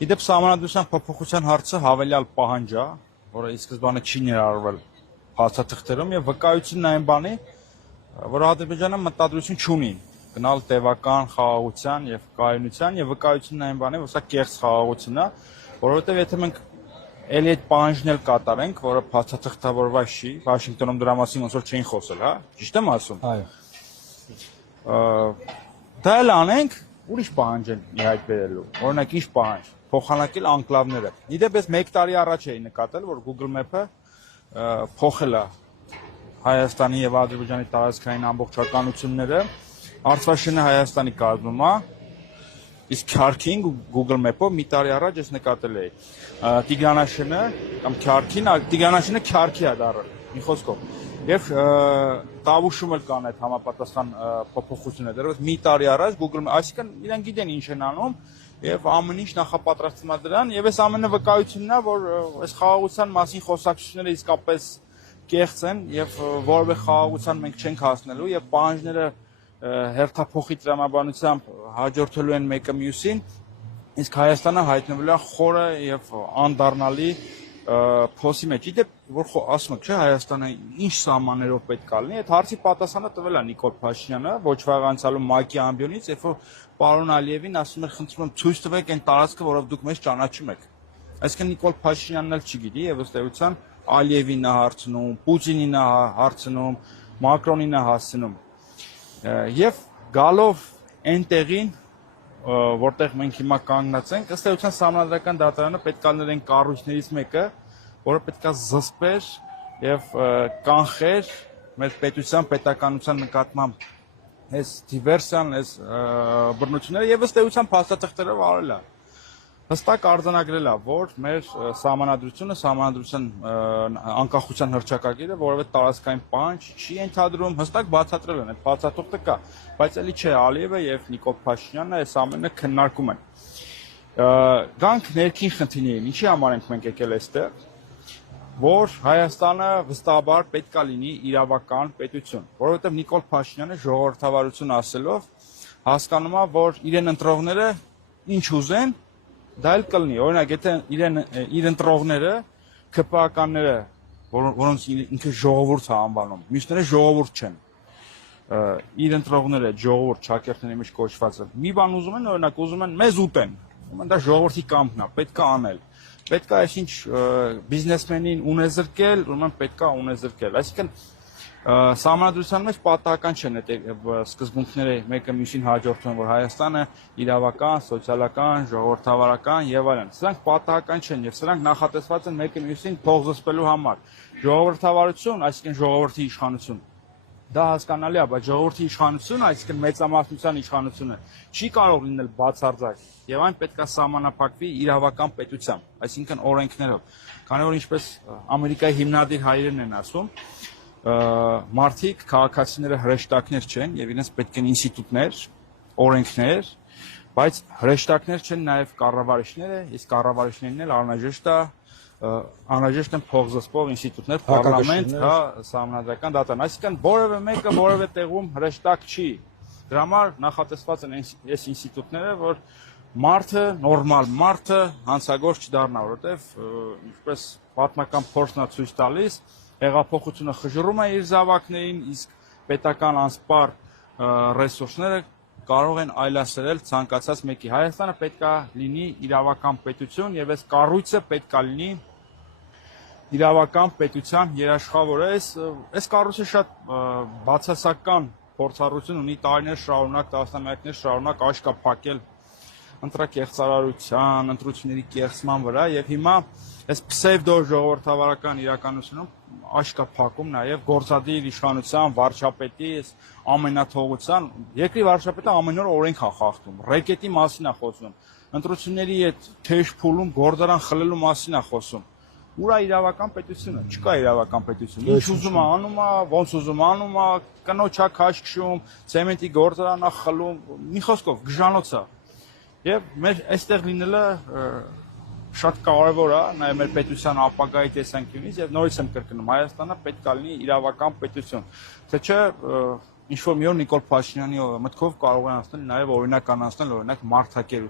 Իդեպ սահմանադրության փոփոխության հարցը հավելյալ պահանջ է, որը ի սկզբանե չի ներառվել փաստաթղթերում եւ վկայությունն այն բանի, որ Ադրբեջանը մտադրություն չունի գնալ տևական խաղաղության եւ կայունության եւ վկայությունն այն բանի, որ սա կեղծ խաղաղություն է, որովհետեւ եթե մենք էլի այդ պահանջն էլ կատարենք, որը փաստաթղթավորված չի, Վաշինգտոնում դրա մասին ոնց որ չէին խոսել, հա, ճիշտ եմ ասում։ Այո։ Դա էլ անենք, ուրիշ պահանջ են իհայտ բերելու։ Օրինակ ինչ պահանջ, փոխանակել անկլավները։ Իդեպ ես 1 տարի առաջ էի նկատել, որ Google Map-ը փոխել է Հայաստանի եւ Ադրբեջանի տարածքային ամբողջականությունները, Արցախը Հայաստանի կազմում է, իսկ Քարքին Google Map-ով մի տարի առաջ ես նկատել էի։ Տիգրանաշենը կամ Քարքին, Տիգրանաշենը Քարքի է դառել, մի խոսքով։ Եվ տավուշում էլ կան այդ համապատասխան փոփոխությունները, դեռևս մի տարի առաջ Google, այսինքն իրենք գիտեն ինչ են անում եւ ամեն ինչ նախապատրաստվում է դրան, եւ այս ամենը վկայությունն է, որ այս խաղաղության մասին խոսակցությունները իսկապես կեղծ են եւ որևէ խաղաղության մենք չենք հասնելու եւ պահանջները հերթափոխի տրամաբանությամբ հաջորդելու են մեկը մյուսին, իսկ Հայաստանը հայտնվելու է խորը եւ անդառնալի փոսի մեջ։ Իդեպ որ ասում եք, չէ, Հայաստանը ինչ սահմաններով պետք է լինի, այդ հարցի պատասխանը տվել է Նիկոլ Փաշինյանը ոչ վաղ անցյալում ՄԱԿ-ի ամբիոնից, երբ որ պարոն Ալիևին ասում էր, խնդրում եմ ցույց տվեք այն տարածքը, որով դուք մեզ ճանաչում եք։ Այսինքն Նիկոլ Փաշինյանն էլ չգիտի եւ ըստ էության Ալիևին է հարցնում, Պուտինին է հարցնում, Մակրոնին է հասցնում։ Եվ գալով այնտեղին, որտեղ մենք հիմա կանգնած ենք, ըստ էության Սահմանադրական դատարանը պետք է լիներ այն կառույցներից մեկը, որը պետք է զսպեր եւ կանխեր մեր պետության պետականության նկատմամբ այս դիվերսիան, այս բռնությունները եւ ըստ էության փաստաթղթերով արել է։ Հստակ արձանագրել է, որ մեր սահմանադրության անկախության հռչակագիրը որևէ տարածքային պահանջ չի ենթադրում, հստակ բացատրել են, այդ բացատրողը կա, բայց էլի չէ, Ալիևը եւ Նիկոլ Փաշինյանը այս ամենը քննարկում են։ Գանք ներքին խնդիրներին, ինչի համար ենք մենք եկել այստեղ, որ Հայաստանը վստահաբար պետք է լինի իրավական պետություն, որովհետեւ Նիկոլ Փաշինյանը ժողովրդավարություն ասելով հասկանում է, որ իրեն ընտրողները ինչ ուզեն դա էլ կլինի, օրինակ, եթե իր ընտրողները, ԿՊԱ-ականները, որոնց ինքը ժողովուրդ է անվանում, մյուսները ժողովուրդ չեն, իր ընտրողները, ժողովուրդ, շակերտների մեջ կոչվածը, մի բան ուզում են, օրինակ, ուզում են մեզ ուտեն, դա ժողովրդի կամքն է, պետք է անել, պետք է այսինչ բիզնեսմենին ունեզրկել, ուրեմն պետք է ունեզրկել, այսինքն Սահմանադրության մեջ պատահական չեն այդ սկզբունքները մեկը մյուսին հաջորդում, որ Հայաստանը իրավական, սոցիալական, ժողովրդավարական եւ այլն։ Սրանք պատահական չեն եւ սրանք նախատեսված են մեկը մյուսին փող զսպելու համար։ Ժողովրդավարություն, այսինքն ժողովրդի իշխանություն, դա հասկանալի է, բայց ժողովրդի իշխանություն, այսինքն մեծամասնության իշխանությունը, չի կարող լինել բացարձակ եւ այն պետք է սահմանափակվի իրավական պետությամբ, այսինքն օրենքներով։ Քանի որ ինչպես Ամերիկայի հիմնադիր հայերեն են ասում, մարդիկ, քաղաքացիները հրեշտակներ չեն եւ իրենց պետք են ինստիտուտներ, օրենքներ, բայց հրեշտակներ չեն նաեւ կառավարիչները, իսկ կառավարիչներն էլ անհրաժեշտ են փող զսպող ինստիտուտներ, պարլամենտ, հա, Սահմանադրական դատարան, այսինքն որևէ մեկը որևէ տեղում հրեշտակ չի։ Դրա համար նախատեսված են այս ինստիտուտները, որ մարդը, նորմալ մարդը հանցագործ չդառնա, որովհետեւ ինչպես պատմական փորձն է ցույց տալիս, հեղափոխությունը խժռում է իր զավակներին, իսկ պետական անսպար ռեսուրսները կարող են այլասերել ցանկացած մեկի։ Հայաստանը պետք է լինի իրավական պետություն եւ այս կառույցը պետք է լինի իրավական պետության երաշխավորը։ Այս կառույցը շատ բացասական փորձառություն ունի տարիներ շարունակ, տասնամյակներ շարունակ աշկա փակել ընտրակեղծարարության, ընտրությունների կեղծման վրա եւ հիմա այս պսևդո ժողովրդավարական իրականությունում աշկա փակում նաև գործադիր իշխանության, վարչապետի, ամենաթողության, երկրի վարչապետը ամեն օր օրենք է խախտում, ռեկետի մասին է խոսում, ընտրությունների այդ թեժ փուլում գործարան խլելու մասին է խոսում։ Ուր է իրավական պետությունը, չկա իրավական պետություն, ինչ ուզում է անում է, ոնց ուզում է անում է, կնոջ է քաշ քշում, ցեմենտի գործարան է խլում, մի խոսքով գժանոց է։ Եվ մեր այստեղ լինելը շատ կարևոր է, նաև մեր պետության ապագայի տեսանկյունից եւ նորից եմ կրկնում, Հայաստանը պետք է լինի իրավական պետություն։ Թե չէ, ինչ որ մի օր Նիկոլ Փաշինյանի մտքով կարող են անցնել նաև օրինականացնել օրինակ մարդակերություն։